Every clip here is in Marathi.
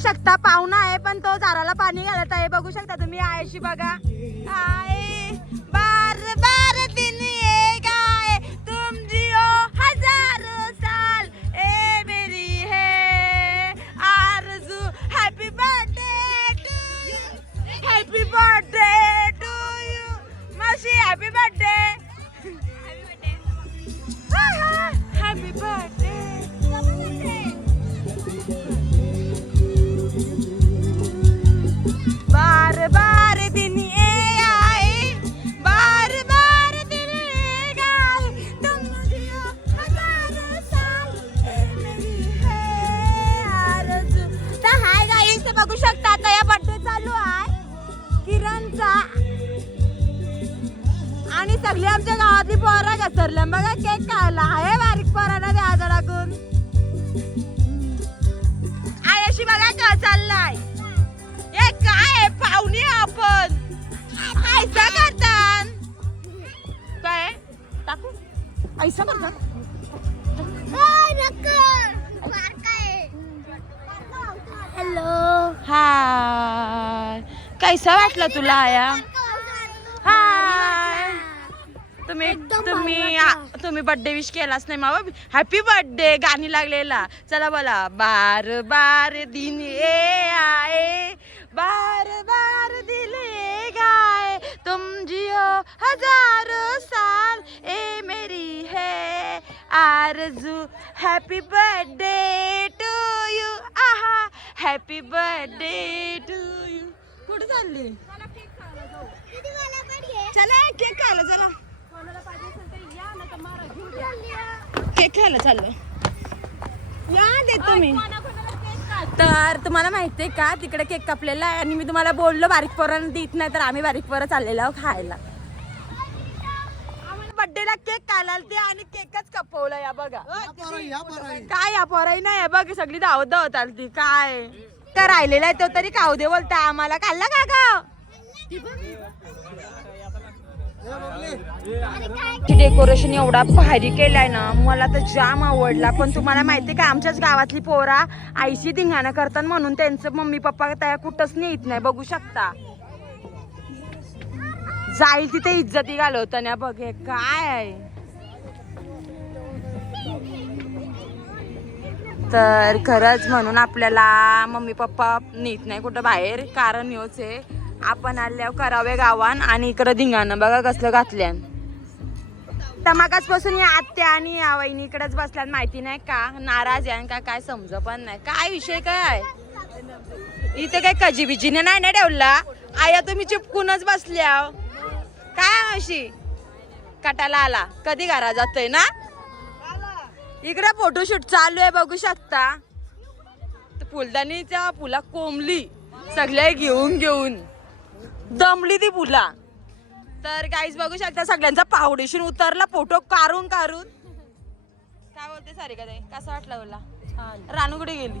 शकता पाहुणा आहे पण तो झाडाला पाणी घालत आहे. बघू शकता तुम्ही आयशी बघा. आए बार बार दिन येगा है तुम जियो हजारों साल ए मेरी है आरज़ू. Happy birthday to you happy birthday to you माशी. Happy birthday happy birthday. बार बार दिन ये आए बार बार दिन ये गाए तुम जियो हजारों साल मेरी है आरज़ू. तर हाय गाईस बघू शकता आता या बर्थडे चालू आहे किरणचा आणि सगळी आमच्या गावातली पोरं घसरल्या बघा. केक खायला आहे बारीक पोरांना द्या आजडाकून. आयशी बघा का चाललाय. हे काय पाहुणे आपण ऐसा करतात काय टाकू ऐसा करतात. हॅलो हाय कैसा वाटलं तुला आया. हाय तुम्ही बर्थडे विश केलाच नाही मावा. हॅपी बर्थडे गाणी लागलेला. चला बोला. बार बार दिन ये आए बार बार दिल ये गाए तुम जियो हजारों साल ए मेरी है आरज़ू. हैप्पी बर्थडे टू यू आहा हैप्पी बर्थडे टू यू. कुठे चालली. चला केक खायला चला. केक खायला चाललो या देतो मी. तर तुम्हाला माहिती आहे का तिकडे केक कापलेला आहे आणि मी तुम्हाला बोललो बारीक पोरांना देत नाही तर आम्ही बारीक पोरं चाललेलो खायला. बर्थडेला केक खायला ते आणि केकच कापवला. या बघा काय या पोराई नाही बघ सगळी धावत धावत आलती. काय तर राहिलेला आहे तो तरी खाऊ दे बोलता आम्हाला. खाल्ला का गा. डेकोरेशन एवढा भारी केलाय ना मला तर जाम आवडला. पण तुम्हाला माहितीये का आमच्याच गावातली पोरा आईशी धिंगाणा करतात म्हणून त्यांचं मम्मी पप्पा त्या कुठंच नेत नाही. बघू शकता जाईल तिथे इज्जती घालवताना बघ. हे काय आहे. तर खरंच म्हणून आपल्याला मम्मी पप्पा नेत नाही कुठं बाहेर. कारण हेच आहे आपण आल्यावर करावे गावान आणि इकडं धिंगाणं बघा कसलं घातल्यान. तमाकाचपासून या आत्या आणि या वहिनी इकडेच बसल्यात. माहिती नाही का नाराज आहे का काय समज पण नाही. काय विषय काय इथे काय कजी बिजीने नाही ना ठेवला. आया तुम्ही चिपकूनच बसल्या काय अशी कटाला आला. कधी घरा जातोय ना. इकडे फोटोशूट चालू आहे बघू शकता. फुलदाणीच्या फुला कोंबली सगळ्या घेऊन घेऊन दमली ती फुला. तर गाईज बघू शकता सगळ्यांचा फाउंडेशन उतरला फोटो काढून काढून. काय बोलते सारिका ताई कसं वाटलं तुला. रानू कुठे गेली.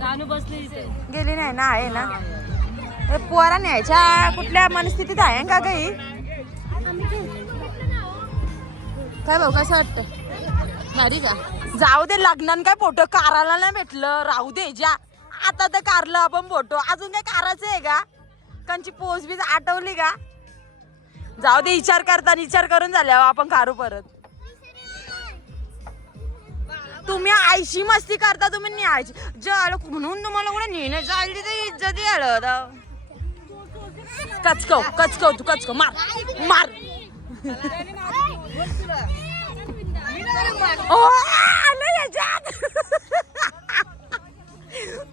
रानू बसली गेली नाही ना. आहे ना पोरा न्यायच्या कुठल्या मनस्थितीत आहे का काही. काय भाऊ कसं वाटतं भारी का. जाऊ दे लग्नान काय फोटो काढायला नाही भेटलं राहू दे. ज्या आता तर काढलं आपण फोटो अजून काय काढायचं आहे का. कंची पोस्ट बीज आठवली का. जाऊ दे विचार करता विचार करून झाल्यावर आपण काढू परत. तुम्ही आईशी मस्ती करता तुम्ही न्यायची जळ म्हणून तुम्हाला कुठे नेणं जाईल तिथे इज्जत आलं. कचकव कचकव तू कचकव मार मार.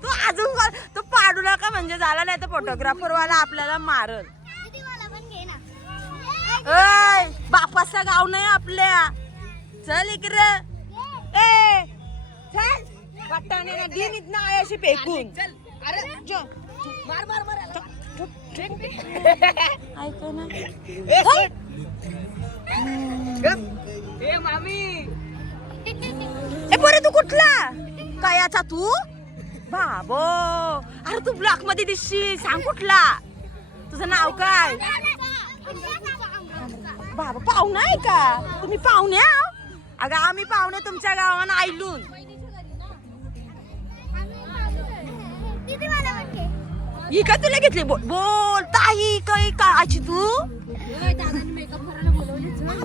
तू अजून तो पाडू नका म्हणजे झाला नाही तर फोटोग्राफर वाला आपल्याला मारल. बापाचं गाव नाही आपल्या. चल इकडे ए चल वाटाणे ना दिन इतना आया अशी फेकून. अरे जो मार मार मार ऐको ना ए मामी. ए पोरे तू कुठला कायाचा तू बाबो. अरे तू ब्लॉक मध्ये दिसशी सांग कुठला तुझं नाव काय. बाबा पाहुणा आहे का तुम्ही पाहुण्या. अगं आम्ही पाहुणे तुमच्या गावानं आयलून. ही का तुला घेतली बोल ताई काही काची तू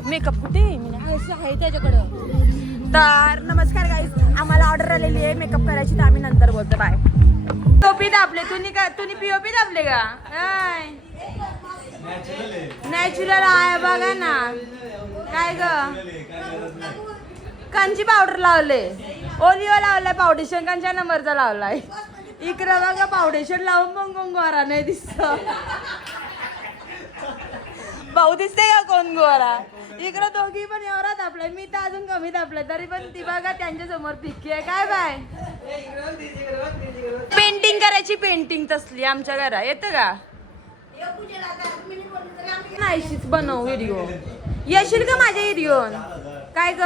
मेकअप कुठे आहे त्याच्याकडं. तर नमस्कार गाईज, आम्हाला ऑर्डर आलेली आहे मेकअप करायची, तर आम्ही नंतर बोलतो. बाय. पीओपी दाबले तुम्ही पीओपी दाबले का? नॅचरल आहे बघा ना. काय ग कांची पावडर लावले, ओलिओ लावलाय, फाउंडेशन कांच्या नंबरचा लावलाय. इकडं बघा फाउंडेशन लावून मग गोरा नाही दिसत. भाऊ दिसते का कोण गोरा? इकडं दोघी पण एवढा दाबलाय, मी तर अजून कमी दाबलाय, तरी पण ती बघा त्यांच्या समोर फिक्की आहे. काय बाय पेंटिंग करायची, पेंटिंग तसली आमच्या घरा येतं का? नाहीशीच बनव व्हिडिओ. येशील का माझ्या व्हिडिओ? काय ग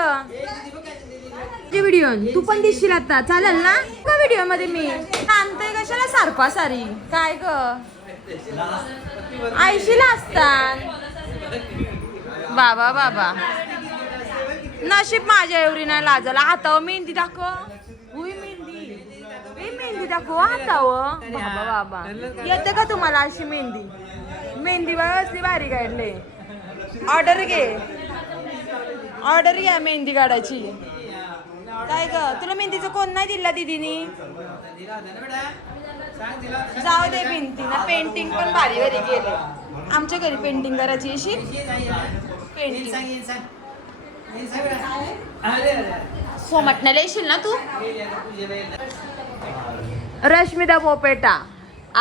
व्हिडिओ तू पण दिसशील आता, चालेल ना का व्हिडिओ मध्ये? मी आणतोय कशाला सारपा सारी. काय ग आयशीला असतात बाबा बाबा. नशीब माझ्या एवढी नाही लाजाला. हातावर मेहंदी दाखव. हुई मेहंदी दाखव हातावर. बाबा बाबा येते का तुम्हाला अशी मेहंदी बघा असली भारी काढले. ऑर्डर घ्या मेहंदी काढायची. काय ग तुला मेहंदीचं कोण नाही दिला दीदीनी? जाऊ दे भिंतीला पेंटिंग पण भारी भारी केले. आमच्या घरी पेंटिंग करायची अशी पेंटिंग. सोमटण्याला येशील ना तू? रश्मिता पोपेटा.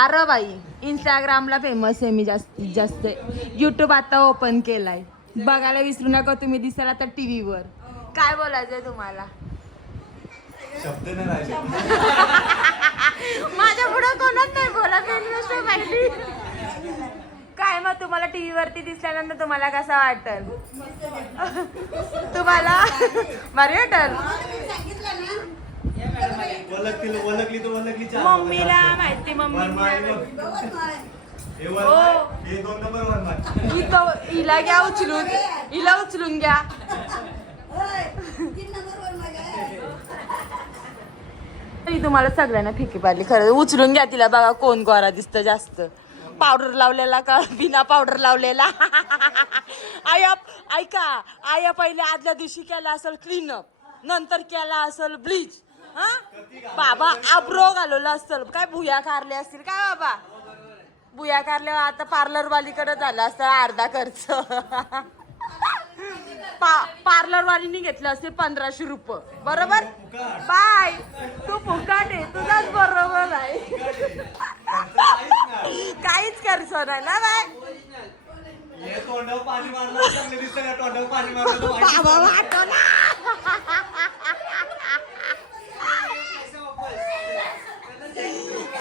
अरे बाई इंस्टाग्रामला फेमस आहे मी जास्तीत जास्त. युट्यूब आता ओपन केलाय, बघायला विसरू नका तुम्ही. दिसायला तर टीव्हीवर. काय बोलायचंय तुम्हाला? माझ्या पुढं कोणच नाही बोला. माहिती काय मग तुम्हाला टीव्ही वरती दिसल्यानंतर तुम्हाला कसं वाटल? तुम्हाला भारी वाटल? मम्मीला माहिती, मम्मी हिला घ्या उचलून, हिला उचलून घ्या. तुम्हाला सगळ्यांना फिकी पाडली खरं. उचलून घ्या तिला. बघा कोण गोरा दिसतं जास्त. पावडर लावलेला का बिना पावडर लावलेला? ऐका आया पहिले आदल्या दिवशी केला असेल क्लीनअप, नंतर केला असेल ब्लीच. हा बाबा आब्रो घालवला असेल. काय भुया कारले असतील काय बाबा? भुया कारल्यावर आता पार्लरवालीकडे झाला असतं अर्धा खर्च. पार्लरवालीने घेतलं असेल 1500 रुपये. बरोबर बाय. तू फुकाट आहे, तुझाच बरोबर आहे. काहीच खर्च नाही ना बाय. बाबा वाटो ना.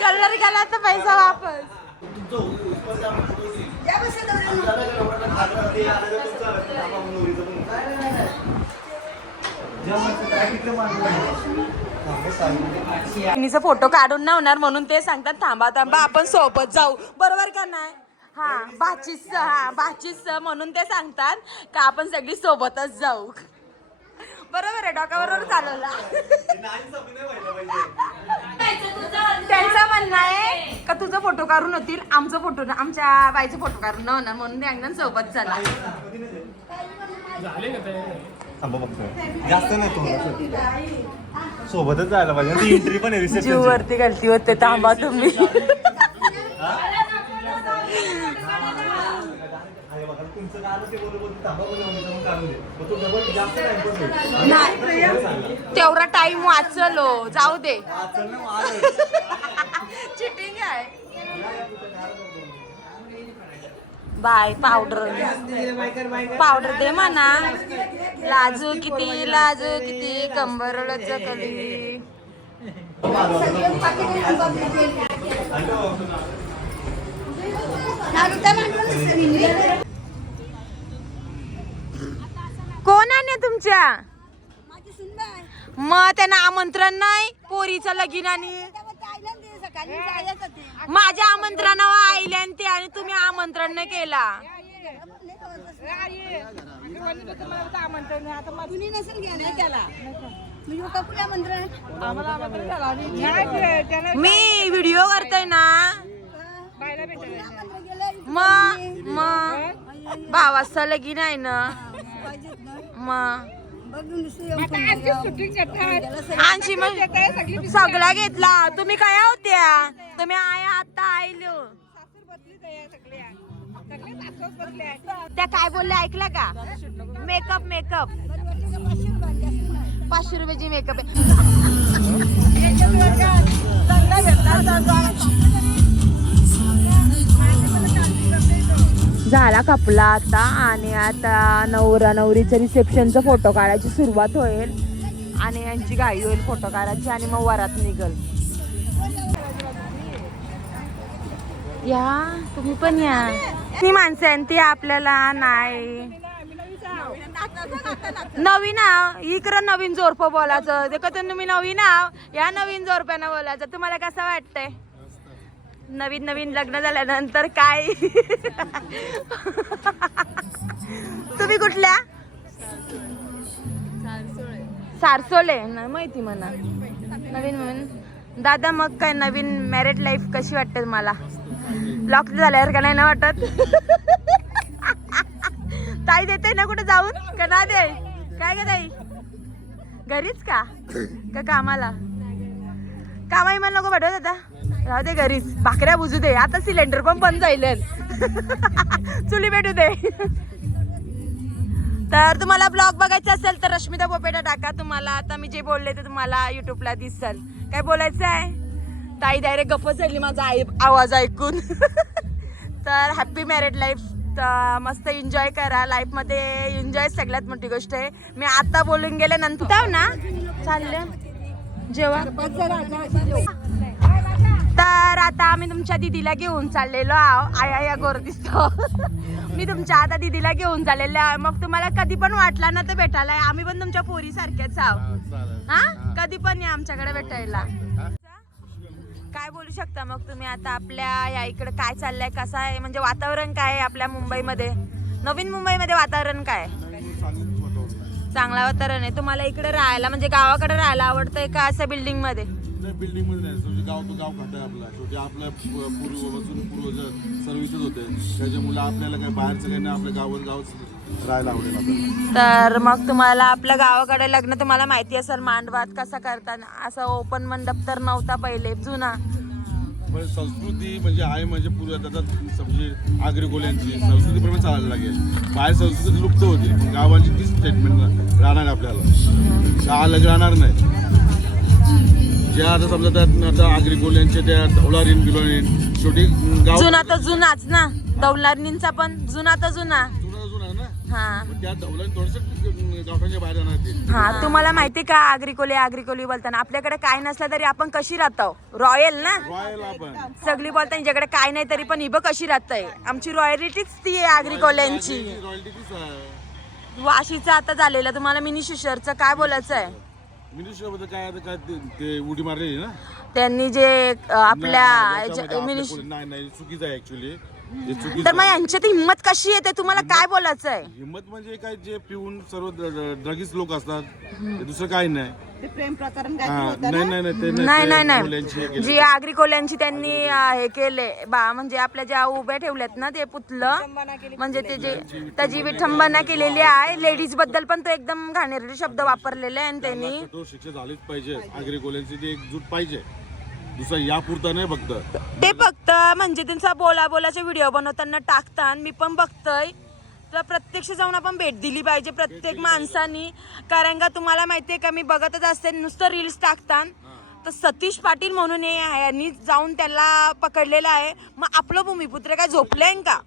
कलर गेला तर पैसा वापस. फोटो काढून नाही होणार म्हणून ते सांगतात थांबा थांबा आपण सोबत जाऊ. बरोबर का नाही? हा बाचीस म्हणून ते सांगतात का आपण सगळी सोबतच जाऊ. बरोबर आहे, डोक्याबरोबर चालवला. त्यांचं म्हणणं आहे का तुझा फोटो काढून होतील, आमचा फोटो आमच्या बाईचा फोटो काढून न होणार म्हणून ते एकदम सोबत चला. जास्त नाही तो सोबतच जायला पाहिजे. एंट्री पण आहे. जीव वरती गलती होते. थांबा तुम्ही. तेवढा टाइम वाचलो. जाऊ दे. चिटिंग आहे. बाय पावडर दे म्हणा. लाजू किती कंबरच कधी. कोण आहे तुमच्या? मग त्यांना आमंत्रण नाही पोरीचं लगीन आणि माझ्या आमंत्रणावर आईल्या ते आणि तुम्ही आमंत्रण नाही केला. मी व्हिडिओ करते ना 10 वाजता लगीन आहे ना मग आणशी मग सगळा घेतला. तुम्ही काय होत्या? तुम्ही आया आता आयलो त्या काय बोलल्या ऐकलं का? मेकअप 500 रुपयाची मेकअप आहे. झाला कपला आता आणि आता नवरा नवरीचं रिसेप्शनचा फोटो काढायची सुरुवात होईल आणि यांची घाई होईल फोटो काढायची आणि मग वरात निघल. या तुम्ही पण या. ती माणसं आहे ती आपल्याला नाही नवीन आव इकडं नवीन जोरप बोलायचं ते का तुम्ही नवीन आव या नवीन जोरप्यानं बोलायचं. तुम्हाला कसं वाटतंय? नवीन लग्न झाल्यानंतर काय तुम्ही कुठल्या? सारसोले नाही माहिती मला. नवीन म्हणून दादा मग काय नवीन मॅरिड लाईफ कशी वाटते तुम्हाला? लॉक झाल्यावर का नाही ना वाटत? ताई देते ना कुठे जाऊन का ना दे? काय का ताई घरीच का कामाला? कामाही मला नको पाठवत आता राहू दे घरीच. भाकऱ्या बुजू दे आता सिलेंडर पण बंद जाईल चुली भेटू दे. तर तुम्हाला ब्लॉग बघायचा असेल तर रश्मिता पोपेटा टाका. तुम्हाला आता मी जे बोलले ते तुम्हाला युट्यूबला दिसल. काय बोलायचं आहे? ताई डायरेक्ट गप्पच झाली माझा आवाज ऐकून. तर हॅपी मॅरिड लाईफ. मस्त एन्जॉय करा लाईफमध्ये. एन्जॉय सगळ्यात मोठी गोष्ट आहे. मी आता बोलून गेले नंतर ना चाललं जेव्हा. तर आता आम्ही तुमच्या दीदीला घेऊन चाललेलो आहो. आया गोर दिसतो. मी तुमच्या आता दीदीला घेऊन चाललेलो आहे. मग तुम्हाला कधी पण वाटला ना तर भेटायला आम्ही पण तुमच्या पोरी सारख्याच आहो. हा कधी पण या आमच्याकडे भेटायला. काय बोलू शकता मग तुम्ही आता आपल्या या इकडे काय चाललंय? कसं आहे म्हणजे वातावरण काय आहे आपल्या मुंबईमध्ये? नवीन मुंबईमध्ये वातावरण काय? चांगला वातावरण आहे. तुम्हाला इकडे राहायला म्हणजे गावाकडे राहायला आवडतंय का असं बिल्डिंग मध्ये? बिल्डिंग मध्ये नाही. गाव तो गाव खात आहे आपला. शेवटी आपल्या पूर्वज सर्व इथेच होते. त्याच्यामुळे आपल्याला काय बाहेरचं काही नाही. आपल्या गावात राहायला आवडेल. तर मग तुम्हाला आपल्या गावाकडे लग्न तुम्हाला माहिती असेल मांडवात कसं करतात. असं ओपन मंडप तर नव्हता पहिले जुना. पण संस्कृती म्हणजे आहे म्हणजे पूर्वी आता म्हणजे आगरी कोल्यांची संस्कृतीप्रमाणे चालायला लागेल. बाहेर संस्कृती लुप्त होती पण गावांची तीच स्टेटमेंट राहणार आपल्याला. का अलग राहणार नाही. ज्या आता समजा त्यात आता आगरी कोल्यांच्या त्या धवलारीन बिलोरीन शेवटी गाव जुना तर जुनाच ना. दौलारणींचा पण जुना तर जुना ना. हा त्या धवलारीन थोडंसं गावाच्या बाहेर राहणार ते. हा तुम्हाला माहिती का आग्रिकोली बोलताना आपल्याकडे काय नसलं तरी आपण कशी राहतो? रॉयल ना. रॉयल आपण सगळी बोलताना ज्याकडे काय नाही तरी पण हिब कशी राहतंय. आमची रॉयलिटीच ती आहे आग्रिकोल्यांची. वाशीचं आता झालेलं तुम्हाला मिनी शिशरचं काय बोलायचं आहे? मिनिस्टरबद्दल काय आता काय ते उडी मारलेली ना त्यांनी जे आपल्या नाही चुकीचं आहे ऍक्च्युली. तर मग यांच्यात हिंमत कशी येते? तुम्हाला काय बोलायचं आहे? हिंमत म्हणजे काय जे पिऊन सर्व ड्रगीस लोक असतात ते दुसरं काही नाही. प्रेम प्रकरण नाही जी आग्रिकोल्यांची त्यांनी हे केले म्हणजे आपल्या ज्या उभ्या ठेवल्यात ना ते पुतलं म्हणजे ते जे त्याची विठंबना केलेली आहे. लेडीज बद्दल पण तो एकदम घाणेरडे शब्द वापरलेले आहे. त्यांनी शिक्षा झालीच पाहिजे. आग्रिकोल्यांची ती एकजूट पाहिजे. दुसरा यापुरता नाही फक्त ते फक्त म्हणजे त्यांचा बोलाचे व्हिडिओ बनवताना टाकतात. मी पण बघतोय. तर प्रत्यक्ष जाऊन आपण भेट दिली पाहिजे प्रत्येक माणसानी. कारण का तुम्हाला माहितीये का मी बघतच असते नुसतं रील्स टाकतात. तर सतीश पाटील म्हणून यांनी जाऊन त्याला पकडलेलं आहे. मग आपलं भूमिपुत्र काय झोपलंय का?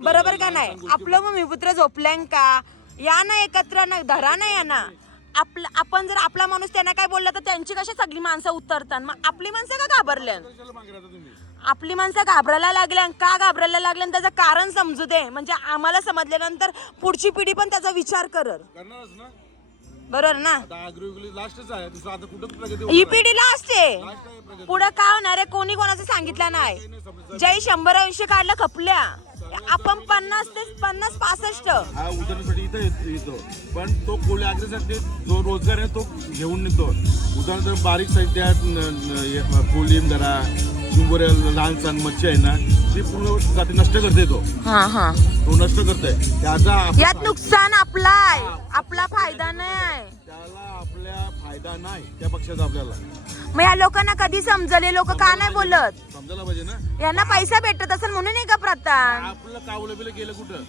बरोबर का नाही? आपलं भूमिपुत्र झोपलंय का? या ना एकत्र ना धरा ना या ना. आपण जर आपला माणूस त्यांना काय बोलला तर त्यांची कशी सगळी माणसं उतरतात. मग आपली माणसं का घाबरल्या? आपली माणसं घाबरायला लागल्या. का घाबरायला लागल्या त्याचं कारण समजू दे. म्हणजे आम्हाला समजल्यानंतर पुढची पिढी पण त्याचा विचार करल. बरोबर ना? ही पिढी लास्ट आहे. पुढे काय होणार आहे कोणी कोणाचं सांगितलं नाही. जय 100-80 काढलं खपल्या. आपण 50 ते 65 हा उदाहरणासाठी इथं येतो. पण तो कोळी आग्रेसाठी जो रोजगार आहे तो घेऊन निघतो. उदाहरणार्थ बारीक साहित्यात कोलिम धरा चिंबोऱ्या लहान सण मच्छी आहे ना ती पूर्ण जाती नष्ट करते तो नष्ट करतोय त्याचा यात नुकसान आपला आहे, आपला फायदा नाही आहे. त्याला आपल्या फायदा नाही त्या पक्षाचा आपल्याला. मग या लोकांना कधी समजले, लोक का नाही बोलत? समजायला पाहिजे ना, यांना पैसा भेटत असेल म्हणून आहे का प्रथा? आपलं कावलं बिलं गेलं कुठं?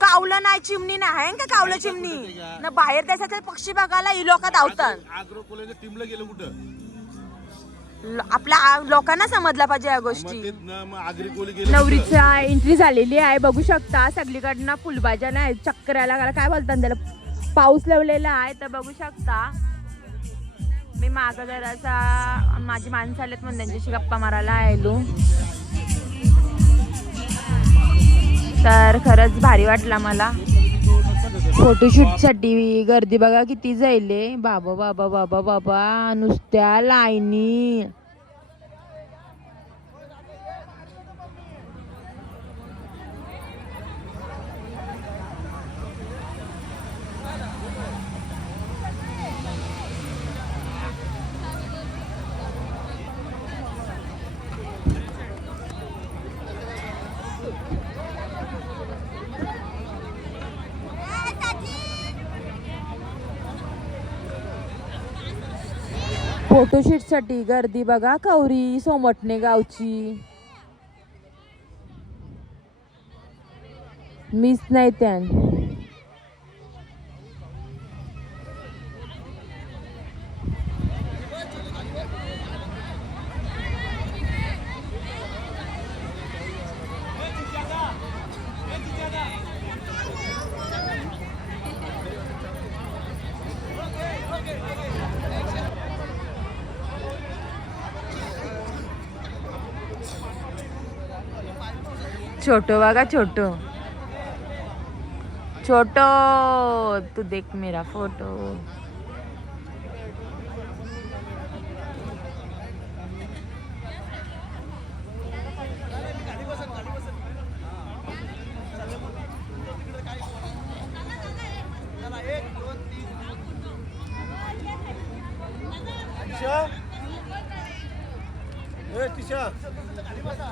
कावलं नाही, चिमणी नाही का? कावलं चिमणी ना बाहेर देशाचे पक्षी बघायला ही लोक धावतात. आग्रो कॉलेज टीमला गेलं कुठं? आपल्या लोकांना समजला पाहिजे या गोष्टी. आगरी कोली गेलं. नवरीचा एंट्री झालेली आहे, बघू शकता. सगळीकडनं फुलभाज्या नाही, चक्राला काय बोलतात त्याला, पाऊस लावलेला आहे. तर बघू शकता मी मागं जरासा माझी माणसं आलेत म्हणून त्यांच्याशी गप्पा मारायला आलो. तर खरंच भारी वाटला मला. फोटोशूटसाठी गर्दी बघा किती जाईले. बाबा बाबा बाबा बाबा नुसत्या लाईनी. फोटोशूटसाठी गर्दी बघा कवरी सोमटणे गावची. मिस नाही त्या. छोटो बघा छोटो छोटो तू देख मेरा फोटो.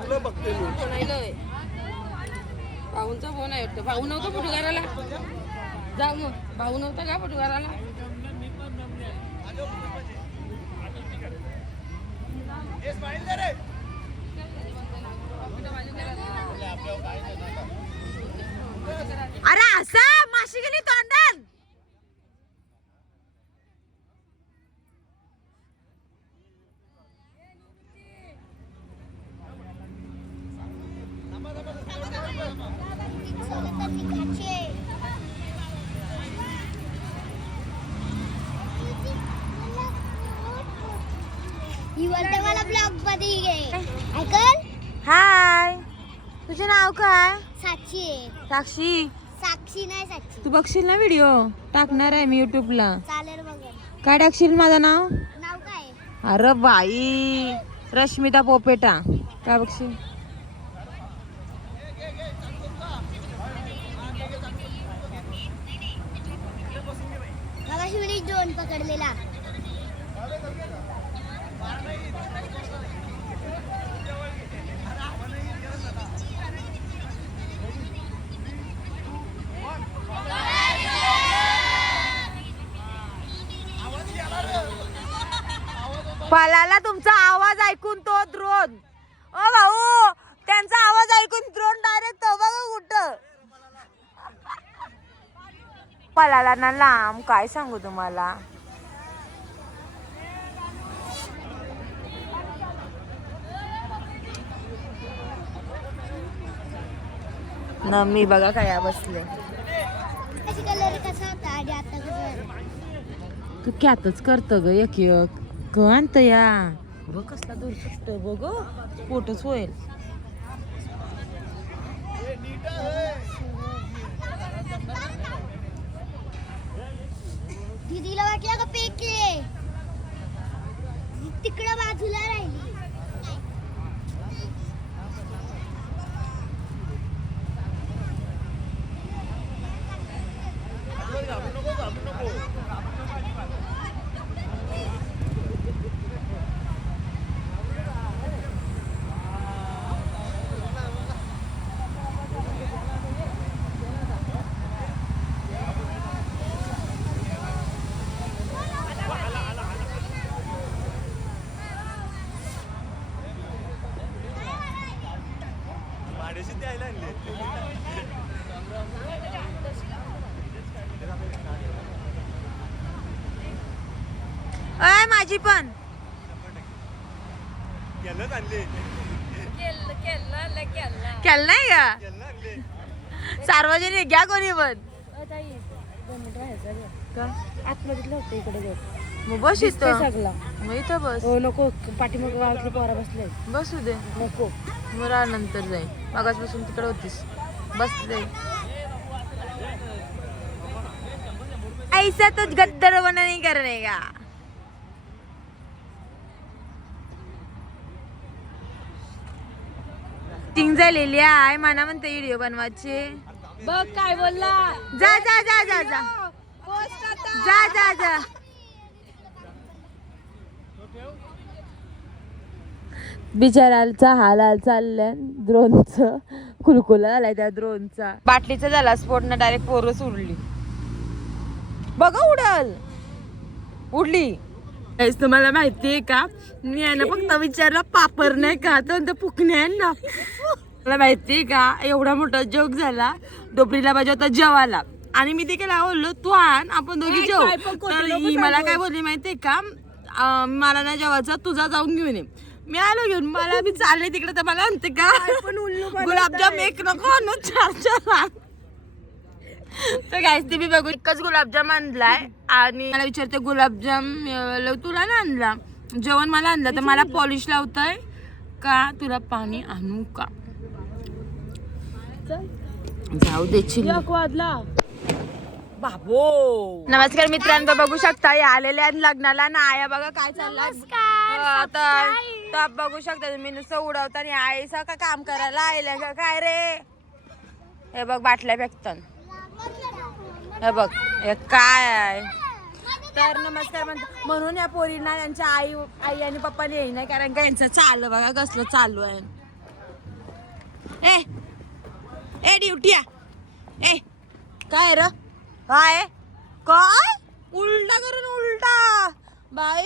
तुला बघते मी. भाऊंचा फोन आहे वाटतं. भाऊ नव्हता फोटो करायला. जाऊ मग, भाऊ नव्हता का फोटो करायला? अरे असं माशी गेली तोंडात. मला ब्लॉग मध्ये घे. ऐकल. हाय, तुझे नाव काय? साक्षी आहे. साक्षी. साक्षी नाही साक्षी. तू बघशील ना व्हिडिओ टाकणार आहे मी युट्यूबला. चालेल बघ. काय टाकशील माझं नाव? नाव काय? अरे बाई रश्मिता पोपेटा. काय बघशील? मगाशी मी ड्रोन पकडलेला. पलाला तुमचा आवाज ऐकून तो ड्रोन. ओ भाऊ त्यांचा आवाज ऐकून ड्रोन डायरेक्ट तो बघा कुठं पलाला ना लांब. काय सांगू तुम्हाला. न मी बघा काय बसले. कलर कसा होता आणि आता कसा झाला? तू क्यातच करत ग एक एक कंत या. बघ कसला दूर सुटत बघ पोटच होईल. दीदीला वाटलं का पेके तिकडं बाजूला राहिली. अय माझी पण केलं नाही का सार्वजनिक घ्या कोणी पण आतमध्ये होतं इकडे मग बस इथं सगळा मग इथं बस हो नको पाठीमाग गावातले पोरा बसले बसू दे नको मग नंतर जाईल मागासपासून तिकडे होतीस बस जाईल ऐसा तो गद्दार बना नहीं करने का टिंग झालेली आहे मना म्हणते व्हिडिओ बनवायचे बघ काय बोलला जा जा जा जा जा जा जा जा बिचाराचा हाल चाललाय द्रोणचं कुलकुला झालाय त्या द्रोणचा बाटलीचा झाला स्फोटनं डायरेक्ट पोरच उडली बघा उडली तुम्हाला माहितीये का मी आहे ना फक्त विचारलं पापर नाही का तर पुकणे ना मला माहितीये का एवढा मोठा जोक झाला डोबरीला पाहिजे होता जेवायला आणि मी देखील बोललो तू आण आपण दोघी जेवू तर ही मला काय बोलली माहितीये का मला नाही जेवायचं तुझा जाऊन घेऊन ये मी आलो घेऊन मला मी चालले तिकडे तर मला आणते का गुलाबजाम एक नको आणू चार तर गाईस ते मी बघू एकच गुलाबजाम आणलाय आणि मला विचारते गुलाबजाम तुला ना आणला जेवण मला आणलं तर मला पॉलिश लावताय का तुला पाणी आणू का जाऊ दे बाबो नमस्कार मित्रांनो बघू शकता या आलेल्या लग्नाला ना आया बघा काय चाललंय आता टॉप बघू शकता तुम्ही नुसतं उडवता आणि आईसा का काम करायला आयला का काय रे हे बघ बाटल्या फेकतात हे बघ हे काय आहे तर नमस्कार म्हणून या पोरींना यांच्या आई आणि पप्पाने येई नाही कारण का यांचं चाललं बघा कसलं चालू आहे ए ड्युटी ए काय र काय काय उलटा करून उलटा बाई